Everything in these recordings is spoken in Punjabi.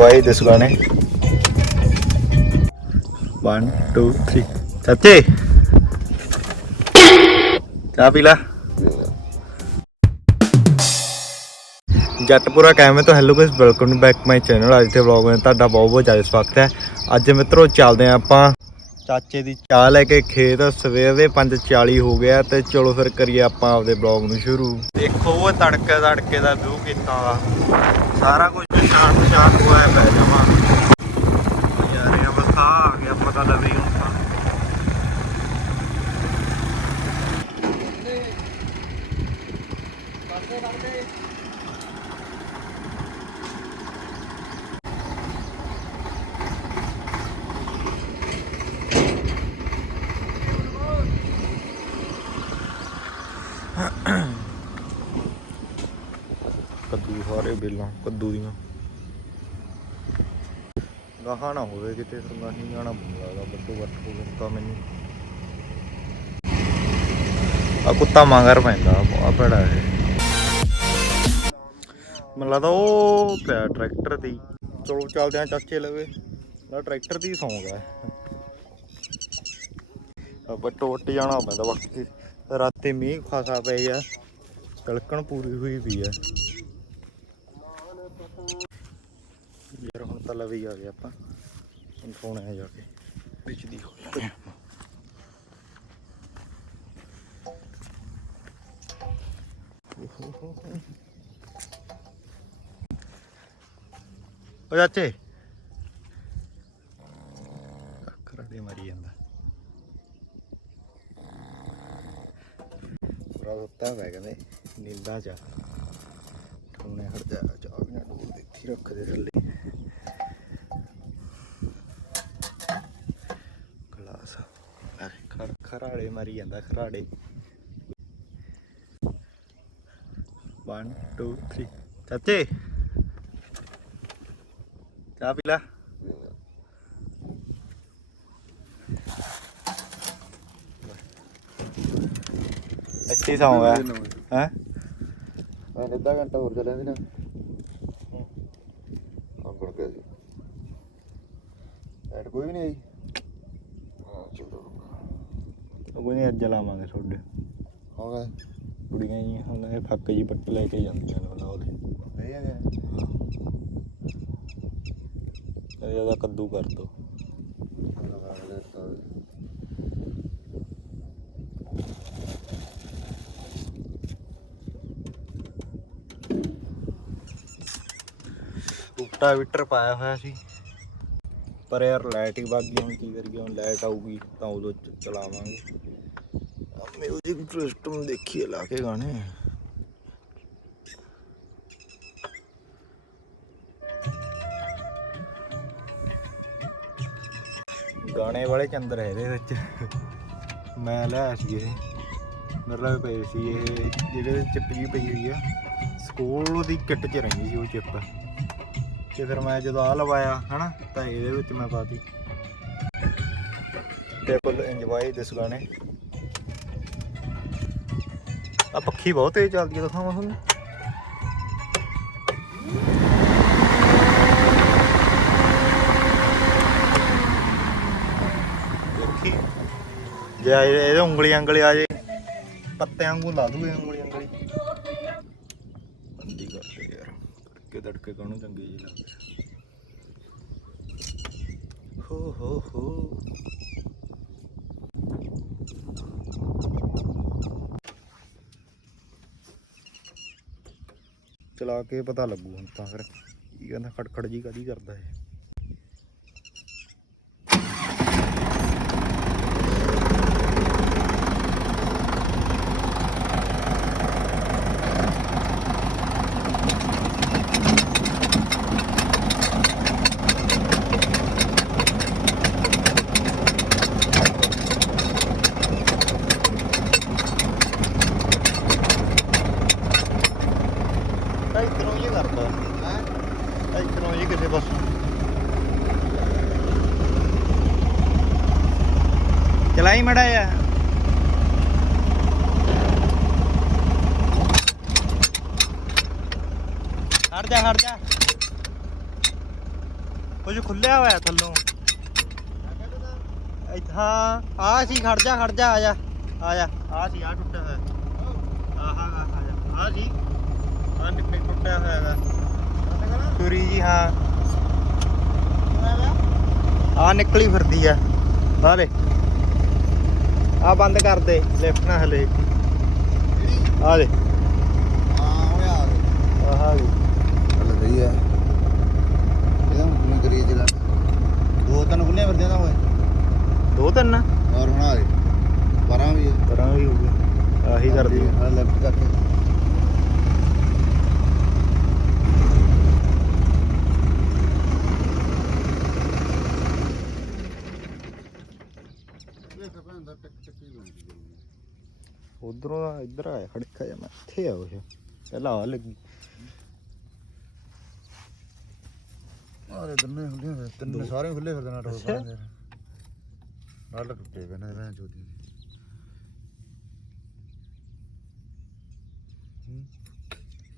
People enjoy this ਗਾਣੇ 1 2 3 ਚਾਚੇ। ਚਾਹ ਪੀ ਲਾ। ਜੱਟਪੁਰਾ ਕੈਮਰੇ ਤੋਂ hello guys welcome back my channel ਅੱਜ ਦੇ ਵਲੌਗ ਵਿੱਚ ਤੁਹਾਡਾ ਬਹੁਤ ਬਹੁਤ ਜ਼ਿਆਦਾ ਸਵਾਗਤ ਹੈ। ਅੱਜ ਮਿੱਤਰੋ ਚੱਲਦੇ ਹਾਂ ਆਪਾਂ ਚਾਚੇ ਦੀ ਚਾਹ ਲੈ ਕੇ ਖੇਤ। ਸਵੇਰ ਦੇ 5:40 ਹੋ ਗਿਆ ਤੇ ਚਲੋ ਫਿਰ ਕਰੀਏ ਆਪਾਂ ਆਪਦੇ ਵਲੌਗ ਨੂੰ ਸ਼ੁਰੂ। ਦੇਖੋ ਉਹ ਤੜਕੇ ਤੜਕੇ ਦਾ ਵਿਊ ਕਿੰਨਾ ਦਾ। ਸਾਰਾ ਕੁਝ ਸ਼ਾਂਤ ਸ਼ਾਂਤ ਹੋਇਆ ਪੈ ਜਾਵਾ ਯਾਰ ਇਹ ਬਸ ਆ ਗਿਆ ਪਤਾ ਲੱਗੇ ਹੁਣ ਤਾਂ ਕੱਦੂ ਸਾਰੇ ਬੇਲਾਂ, ਕੱਦੂ ਦੀਆਂ। ਗਾਹਾਂ ਨਾ ਹੋਵੇ ਕਿਤੇ, ਫਿਰ ਮੈਂ ਜਾਣਾ ਪਊਗਾ ਬੱਟੋ ਬੱਟ ਹੋ ਮੈਨੂੰ। ਆ ਕੁੱਤਾ ਮੰਗਰ ਪੈਂਦਾ ਆ ਬੜਾ ਹੈ ਮੈਨੂੰ ਲੱਗਦਾ ਉਹ ਪਿਆ ਟਰੈਕਟਰ ਦੀ ਚਲੋ ਚੱਲਦੇ ਆ ਚਾਚੇ ਲਵੇ। ਨਾ ਟਰੈਕਟਰ ਦੀ ਸੌਂ ਹੈ। ਆ ਬੱਟੋ ਵੱਟ ਜਾਣਾ ਪੈਂਦਾ, ਬਾਕੀ ਰਾਤੇ ਮੀਂਹ ਖਾਸਾ ਪਏ ਆ ਤਲਕਣ ਪੂਰੀ ਹੋਈ ਵੀ ਆ ਯਾਰ ਹੁਣ ਤਾਂ ਲਵੇ ਆ ਗਏ ਆਪਾਂ। ਹੁਣ ਸੋਣਾ ਹੈ ਜਾ ਕੇ? ਵਿੱਚ ਦੀ ਹੋ ਆਪਾਂ ਓ ਚਾਚੇ। ਕਰਾੜੇ ਮਾਰੀ ਜਾਂਦਾ। ਪੂਰਾ ਸੁੱਤਾ ਪੈ ਕਹਿੰਦੇ ਨੀਂਦਾਂ ਚ ਠੋਣੇ ਹਟ ਜਾ ਚਾਹ ਵੀ ਨਾ ਡੋਲ ਦੇ ਇੱਥੇ ਹੀ ਰੱਖ ਦੇ ਥੱਲੇ। ਗਲਾਸ। ਖਰ ਖਰਾੜੇ ਮਾਰੀ ਜਾਂਦਾ, ਖਰਾੜੇ। 1 2 3 ਚਾਚੇ। ਚਾਹ ਪੀ ਲਾ। ਅੱਛੀ ਸੌਂ ਹੈ ਮੈਂ ਅੱਧਾ ਘੰਟਾ ਹੋਰ ਚੱਲਿਆ ਸੀ ਨਾ ਆ ਫੜ ਗਿਆ ਸੀ ਐਡ ਕੋਈ ਵੀ ਨਹੀਂ ਆਈ। ਹਾਂ ਚਲੋ। ਕੋਈ ਨਹੀਂ ਅੱਜ ਲਾਵਾਂਗੇ ਤੁਹਾਡੇ। ਹੋ ਕੁੜੀਆਂ ਜੀ ਹੁਣ ਇਹ ਫੱਕ ਜੀ ਪੱਟ ਲੈ ਕੇ ਜਾਂਦੀਆਂ ਨੇ ਉਹਨਾਂ ਉਹਦੇ ਨਹੀਂ ਆ। ਗਿਆ ਇਹ ਜ਼ਿਆਦਾ ਕੱਦੂ ਕਰ ਦੋ। ਲਗਾ ਲੈਤਾ ਉਲਟਾ ਵਿਟਰ ਪਾਇਆ ਹੋਇਆ ਸੀ। ਪਰ ਯਾਰ ਲਾਈਟ ਹੀ ਵਗ ਗਈ, ਹੁਣ ਕੀ ਕਰੀਏ, ਹੁਣ ਲਾਈਟ ਆਊਗੀ ਤਾਂ ਉਦੋਂ ਚਲਾਵਾਂਗੇ। ਮਿਊਜ਼ਿਕ ਸਿਸਟਮ ਦੇਖੀਏ ਲਾ ਕੇ ਗਾਣੇ। ਗਾਣੇ ਵਾਲੇ ਚੰਦਰ ਹੈ ਇਹਦੇ ਵਿੱਚ। ਮੈਂ ਲਿਆ ਸੀ ਇਹ ਮੇਰੇ ਨਾਲ ਪਏ ਸੀ ਇਹ, ਜਿਹਦੇ ਵਿੱਚ ਚਿੱਪ ਜੀ ਪਈ ਹੋਈ ਆ। ਸਕੂਲ ਦੀ ਕਿੱਟ 'ਚ ਰਹਿੰਦੀ ਸੀ ਉਹ ਚਿੱਪ। ਤੇ ਫਿਰ ਮੈਂ ਜਦੋਂ ਆ ਲਵਾਇਆ, ਹਨਾ, ਤਾਂ ਇਹਦੇ ਵਿੱਚ ਮੈਂ ਪਾਤੀ ਤੇ ਇੰਜੋਏ ਦਿਸ ਗਾਣੇ। ਆ ਪੱਖੀ ਬਹੁਤ ਤੇਜ਼ ਚੱਲਦੀ ਹੈ ਦਿਖਾਵਾਂ ਤੁਹਾਨੂੰ। ਜੇ ਆ ਇਹਦੇ ਉਂਗਲੀ ਉਂਗਲੀ ਆ ਜੇ, ਪੱਤਿਆਂ ਵਾਂਗੂ ਲਾ ਦੂਗੇ ਉਂਗਲੀ ਕੇ ਦੜਕੇ ਕਾਹਨੂੰ ਚੰਗੀ ਜੀ ਲੱਗਦੇ ਹੋ ਹੋ ਹੋ। ਚਲਾ ਕੇ ਪਤਾ ਲੱਗੂ ਹੁਣ ਤਾਂ ਫਿਰ। ਕੀ ਕਹਿੰਦਾ, ਖੜਖੜ ਜੀ ਕਦੀ ਕਰਦਾ ਹੈ ਇਧਰੋਂ ਹੀ ਕਰਦਾ ਹੈ ਇਧਰੋਂ ਹੀ ਕਿਸੇ ਪਾਸੋਂ ਚਲਾਈ ਮੜਾ ਆ। ਹਟ ਜਾ ਹਟ ਜਾ। ਕੁਝ ਖੁੱਲਿਆ ਹੋਇਆ ਥੱਲੋਂ। ਇੱਥੇ ਆ ਸੀ, ਖੜ ਜਾ ਖੜ ਜਾ, ਆ ਜਾ ਆ ਜਾ। ਆ ਸੀ, ਆ ਟੁੱਟਿਆ ਹੋਇਆ। ਆਹਾ ਆ ਜਾ। ਆ ਸੀ। ਆ ਨਿਕਲ ਟੁੱਟਿਆ ਹੋਇਆ ਹੈਗਾ। ਤੁਰੀ ਜੀ, ਹਾਂ। ਆ ਨਿਕਲੀ ਫਿਰਦੀ ਆ। ਬਾਹਰੇ ਆ ਬੰਦ ਕਰ ਦੇ ਲਿਫਟ ਨਾ ਹਲੇ। ਆ ਦੇ। ਹਾਂ ਹੋਇਆ ਆਹ ਗਈ ਚੱਲ ਸਹੀ ਹੈ ਇਹਦਾ ਹੁਣ ਕਰੀਏ ਜਿਹੜਾ ਦੋ ਤਿੰਨ ਖੁੱਲੇ ਫਿਰਦੇ ਤਾਂ ਹੋਏ ਦੋ ਤਿੰਨ ਔਰ ਹੁਣ ਆ ਗਏ 12 ਵੀ ਹੈ ਕਰਾਂ ਵੀ ਹੋ ਗਿਆ ਆਹੀ ਕਰਦੀ ਆ। ਲੈਫਟ ਕਰਕੇ ਇਹ ਸਪਨ ਦਾ ਟਿਕ ਟਿਕ ਹੀ ਹੁੰਦੀ ਹੈ ਉਧਰੋਂ ਦਾ ਇੱਧਰ ਆਇਆ ਖੜਕਾ ਜਾ ਮੈਂ ਇੱਥੇ ਆ ਉਹ ਪਹਿਲਾਂ ਆ ਲੱਗੀ ਆਰੇ ਦੰਨੇ ਖੁੱਲੇ ਫਿਰਦੇ ਤਿੰਨ ਸਾਰੇ ਖੁੱਲੇ ਫਿਰਦੇ ਨਾ ਟੋਲ। ਪਾਉਂਦੇ ਨਾਲ ਟੁੱਟੇ ਪਏ ਨੇ ਭੈਣ ਚੋਦੀ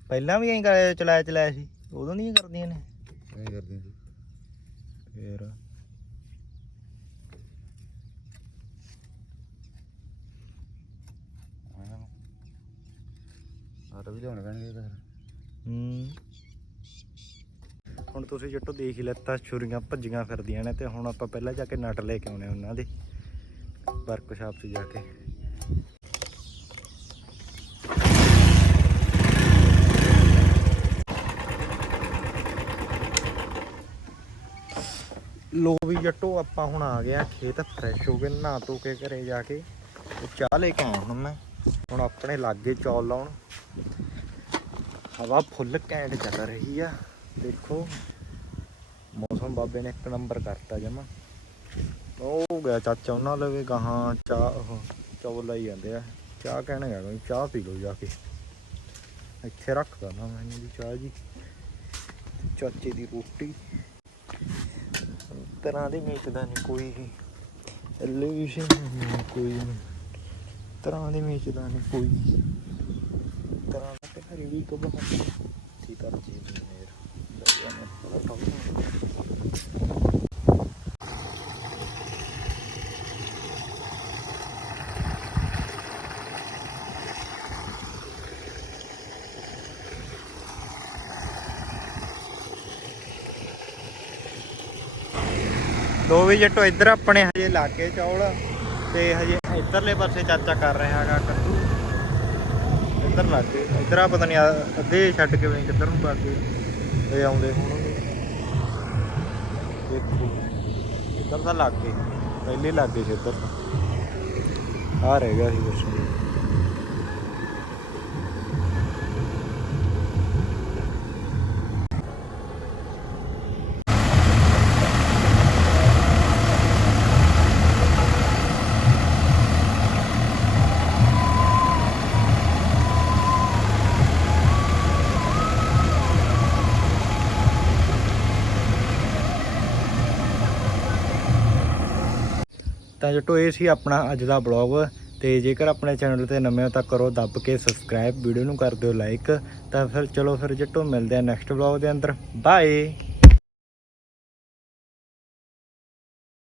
ਪਹਿਲਾਂ ਵੀ ਐਂ ਚਲਾਇਆ ਚਲਾਇਆ ਸੀ ਉਦੋਂ ਨਹੀਂ ਕਰਦੀਆਂ ਨੇ ਐਂ ਕਰਦੇ ਸੀ ਫੇਰ ਆਹ ਵੀ ਲਿਆਉਣੇ ਪੈਣਗੇ ਇਹ ਤਾਂ ਫਿਰ ਹੂੰ। ਹੁਣ ਤੁਸੀਂ ਜੱਟੋ ਦੇਖ ਹੀ ਲੈਤਾ, ਛੁਰੀਆਂ ਭੱਜੀਆਂ ਫਿਰਦੀਆਂ ਨੇ ਤੇ ਹੁਣ ਆਪਾਂ ਪਹਿਲਾਂ ਜਾ ਕੇ ਨਟ ਲੈ ਕੇ ਆਉਣੇ ਉਹਨਾਂ ਦੇ, ਵਰਕਸ਼ਾਪ 'ਚ ਜਾ ਕੇ। ਲੋ ਵੀ ਜੱਟੋ, ਆਪਾਂ ਹੁਣ ਆ ਗਿਆ ਖੇਤ ਫਰੈਸ਼ ਹੋ ਗਏ, ਨਹਾ ਧੋ ਕੇ ਘਰੇ ਜਾ ਕੇ ਤੇ ਚਾਹ ਲੈ ਕੇ ਆਇਆ ਹੁਣ ਮੈਂ। ਹੁਣ ਆਪਣੇ ਲਾਗੇ ਚੌਲ ਲਾਉਣ। ਹਵਾ ਫੁੱਲ ਘੈਂਟ ਚੱਲ ਰਹੀ ਆ। ਦੇਖੋ, ਮੌਸਮ ਬਾਬੇ ਨੇ ਇੱਕ ਨੰਬਰ ਕਰਤਾ ਜਮਾ। ਉਹ ਗਿਆ ਚਾਚਾ ਉਹਨਾਂ ਲਵੇ, ਗਾਹਾਂ ਚਾਹ ਚੌਲ ਲਾਈ ਜਾਂਦੇ ਆ। ਚਾਹ ਕਹਿਣ ਗਿਆ ਕੋਈ ਚਾਹ ਪੀ ਲਓ ਜਾ ਕੇ। ਇੱਥੇ ਰੱਖਦਾ ਨਾ ਮੈਨੂੰ ਦੀ ਚਾਹ ਜੀ। ਚਾਚੇ ਦੀ ਰੋਟੀ। ਤਰ੍ਹਾਂ ਦੀ ਮੀਚਦਾ ਨਹੀਂ, ਕੋਈ ਵੀ ਐਲੀਵੇਸ਼ਨ ਕੋਈ ਤਰ੍ਹਾਂ ਦੀ ਮੀਚਦਾ ਨਹੀਂ, ਕੋਈ ਤਰ੍ਹਾਂ ਮੇਰ ਲੱਗਿਆ ਮੈਂ ਥੋੜਾ ਟੌਪ ਦੋ ਵੀ ਜੱਟੋ ਇੱਧਰ ਆਪਣੇ ਹਜੇ ਲਾਗੇ ਚੌਲ ਤੇ ਹਜੇ ਇੱਧਰਲੇ ਪਾਸੇ ਚਾਚਾ ਕਰ ਰਿਹਾ ਹੈਗਾ ਕੱਦੂ। ਇੱਧਰ ਲੱਗੇ ਇੱਧਰ ਆ, ਪਤਾ ਨਹੀਂ ਅੱਧੇ ਛੱਡ ਕੇ ਵੀ ਕਿੱਧਰ ਨੂੰ ਬਾਗੇ ਤੇ ਆਉਂਦੇ ਹੋਣਗੇ। ਦੇਖੋ ਇੱਧਰ ਤਾਂ ਲੱਗ ਗਏ। ਪਹਿਲੇ ਲੱਗ ਗਏ ਸੀ ਇੱਧਰ ਤਾਂ। ਆ ਰਹਿ ਗਿਆ ਸੀ ਬਸ ਤਾਂ ਜੱਟੋ, ਇਹ ਸੀ ਆਪਣਾ ਅੱਜ ਦਾ ਬਲੌਗ ਤੇ ਜੇਕਰ ਆਪਣੇ ਚੈਨਲ ਤੇ ਨਵੇਂ ਹੋ ਤਾਂ ਕਰੋ ਦੱਬ ਕੇ ਸਬਸਕ੍ਰਾਈਬ ਵੀਡੀਓ ਨੂੰ ਕਰ ਦਿਓ ਲਾਈਕ ਤਾਂ ਫਿਰ ਚਲੋ ਫਿਰ ਜਟੋ, ਮਿਲਦੇ ਆ ਨੈਕਸਟ ਬਲੌਗ ਦੇ ਅੰਦਰ ਬਾਏ